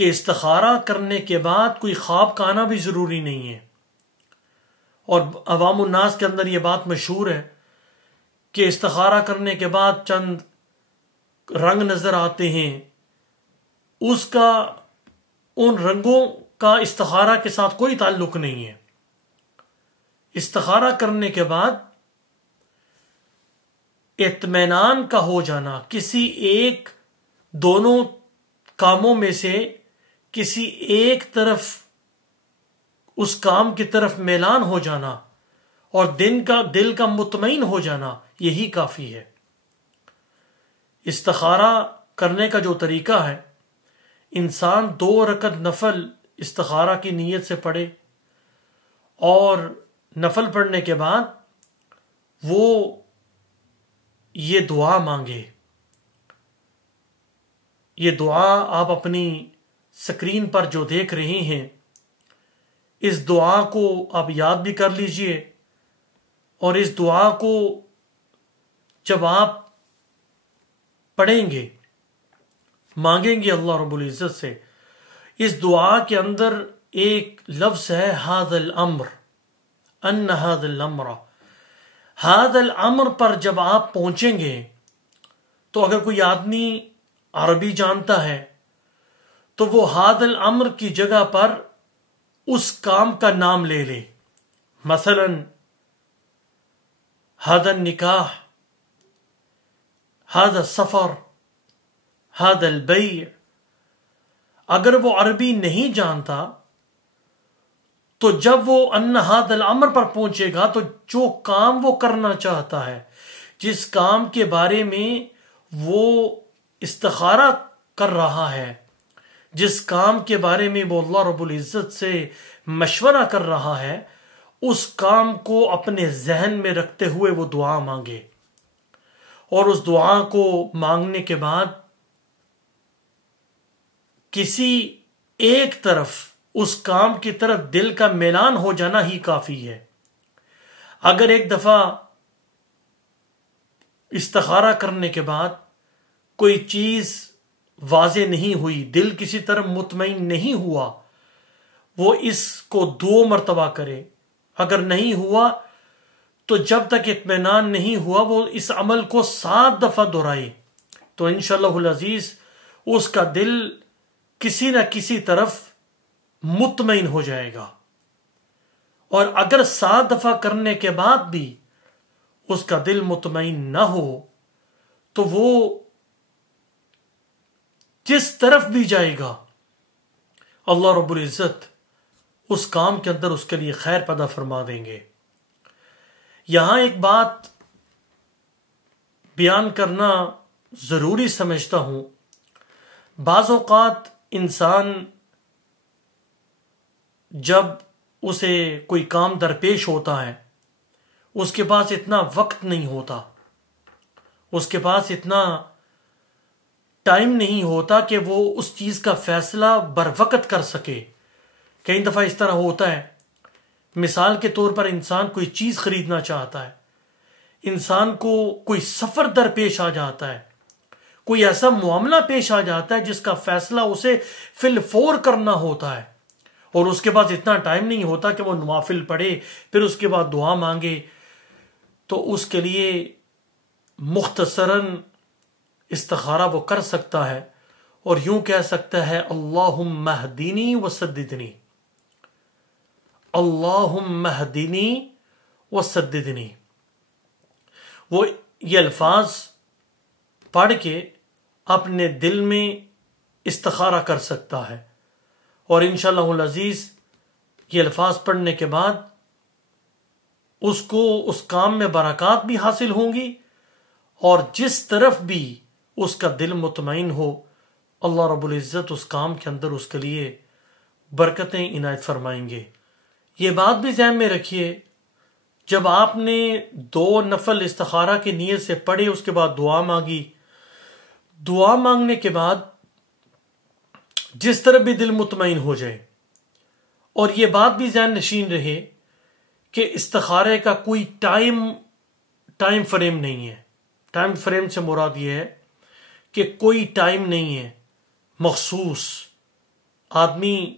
کہ استخارہ کرنے کے بعد کوئی خواب کا آنا بھی ضروری نہیں ہے، اور عوام الناس کے اندر یہ بات مشہور ہے کہ استخارہ کرنے کے بعد چند رنگ نظر آتے ہیں، اس کا ان رنگوں کا استخارہ کے ساتھ کوئی تعلق نہیں ہے۔ استخارہ کرنے کے بعد اطمینان کا ہو جانا، کسی ایک دونوں کاموں میں سے کسی ایک طرف اس کام کی طرف میلان ہو جانا اور دل کا مطمئن ہو جانا، یہی کافی ہے۔ استخارہ کرنے کا جو طریقہ ہے، انسان 2 رکعت نفل استخارہ کی نیت سے پڑھے، اور نفل پڑھنے کے بعد وہ یہ دعا مانگے۔ یہ دعا آپ اپنی سکرین پر جو دیکھ رہے ہیں، اس دعا کو آپ یاد بھی کر لیجئے، اور اس دعا کو جب آپ پڑھیں گے، مانگیں گے اللہ رب العزت سے، اس دعا کے اندر ایک لفظ ہے ھذا الامر، ان ھذا الامر۔ ھذا الامر پر جب آپ پہنچیں گے تو اگر کوئی آدمی عربی جانتا ہے تو وہ ھذا الامر کی جگہ پر اس کام کا نام لے لے، مثلا ھذا النکاح، ھذا السفر، ھذا البیع۔ اگر وہ عربی نہیں جانتا تو جب وہ ان ھذا الامر پر پہنچے گا تو جو کام وہ کرنا چاہتا ہے، جس کام کے بارے میں وہ استخارہ کر رہا ہے، جس کام کے بارے میں وہ اللہ رب العزت سے مشورہ کر رہا ہے، اس کام کو اپنے ذہن میں رکھتے ہوئے وہ دعا مانگے، اور اس دعا کو مانگنے کے بعد کسی ایک طرف اس کام کی طرف دل کا میلان ہو جانا ہی کافی ہے۔ اگر ایک دفعہ استخارہ کرنے کے بعد کوئی چیز واضح نہیں ہوئی، دل کسی طرف مطمئن نہیں ہوا، وہ اس کو 2 مرتبہ کرے۔ اگر نہیں ہوا تو جب تک اطمینان نہیں ہوا وہ اس عمل کو 7 دفعہ دہرائے، تو انشاءاللہ العزیز اس کا دل کسی نہ کسی طرف مطمئن ہو جائے گا۔ اور اگر 7 دفعہ کرنے کے بعد بھی اس کا دل مطمئن نہ ہو تو وہ جس طرف بھی جائے گا اللہ رب العزت اس کام کے اندر اس کے لیے خیر پیدا فرما دیں گے۔ یہاں ایک بات بیان کرنا ضروری سمجھتا ہوں، بعض اوقات انسان جب اسے کوئی کام درپیش ہوتا ہے، اس کے پاس اتنا وقت نہیں ہوتا، اس کے پاس اتنا ٹائم نہیں ہوتا کہ وہ اس چیز کا فیصلہ بر وقت کر سکے۔ کئی دفعہ اس طرح ہوتا ہے، مثال کے طور پر انسان کوئی چیز خریدنا چاہتا ہے، انسان کو کوئی سفر درپیش آ جاتا ہے، کوئی ایسا معاملہ پیش آ جاتا ہے جس کا فیصلہ اسے فی الفور کرنا ہوتا ہے، اور اس کے پاس اتنا ٹائم نہیں ہوتا کہ وہ نوافل پڑھے پھر اس کے بعد دعا مانگے، تو اس کے لیے مختصراً استخارہ وہ کر سکتا ہے اور یوں کہہ سکتا ہے اللہم اہدنی وسددنی، اللہم اہدنی وسددنی۔ وہ یہ الفاظ پڑھ کے اپنے دل میں استخارہ کر سکتا ہے، اور انشاءاللہ العزیز یہ الفاظ پڑھنے کے بعد اس کو اس کام میں برکات بھی حاصل ہوں گی، اور جس طرف بھی اس کا دل مطمئن ہو اللہ رب العزت اس کام کے اندر اس کے لیے برکتیں عنایت فرمائیں گے۔ یہ بات بھی ذہن میں رکھیے، جب آپ نے 2 نفل استخارہ کی نیت سے پڑھے، اس کے بعد دعا مانگی، دعا مانگنے کے بعد جس طرف بھی دل مطمئن ہو جائے، اور یہ بات بھی ذہن نشین رہے کہ استخارے کا کوئی ٹائم فریم نہیں ہے۔ ٹائم فریم سے مراد یہ ہے کہ کوئی ٹائم نہیں ہے مخصوص آدمی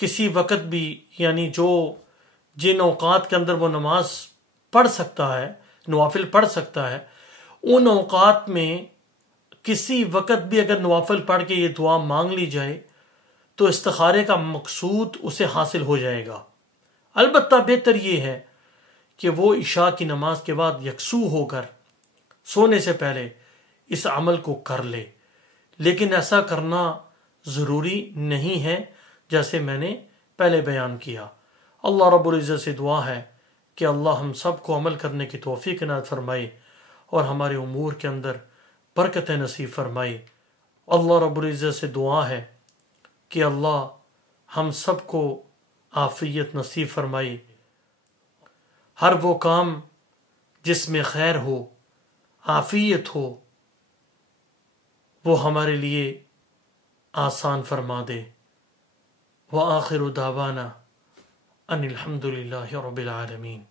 کسی وقت بھی، یعنی جن اوقات کے اندر وہ نماز پڑھ سکتا ہے، نوافل پڑھ سکتا ہے، ان اوقات میں کسی وقت بھی اگر نوافل پڑھ کے یہ دعا مانگ لی جائے تو استخارے کا مقصود اسے حاصل ہو جائے گا۔ البتہ بہتر یہ ہے کہ وہ عشاء کی نماز کے بعد یکسو ہو کر سونے سے پہلے اس عمل کو کر لے، لیکن ایسا کرنا ضروری نہیں ہے جیسے میں نے پہلے بیان کیا۔ اللہ رب العزت سے دعا ہے کہ اللہ ہم سب کو عمل کرنے کی توفیق عنایت فرمائے اور ہمارے امور کے اندر برکت نصیب فرمائے۔ اللہ رب العزت سے دعا ہے کہ اللہ ہم سب کو عافیت نصیب فرمائے، ہر وہ کام جس میں خیر ہو، عافیت ہو، وہ ہمارے لیے آسان فرما دے۔ وآخر دعوانا ان الحمد للہ رب العالمین۔